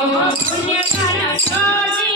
ভুলে খারাপ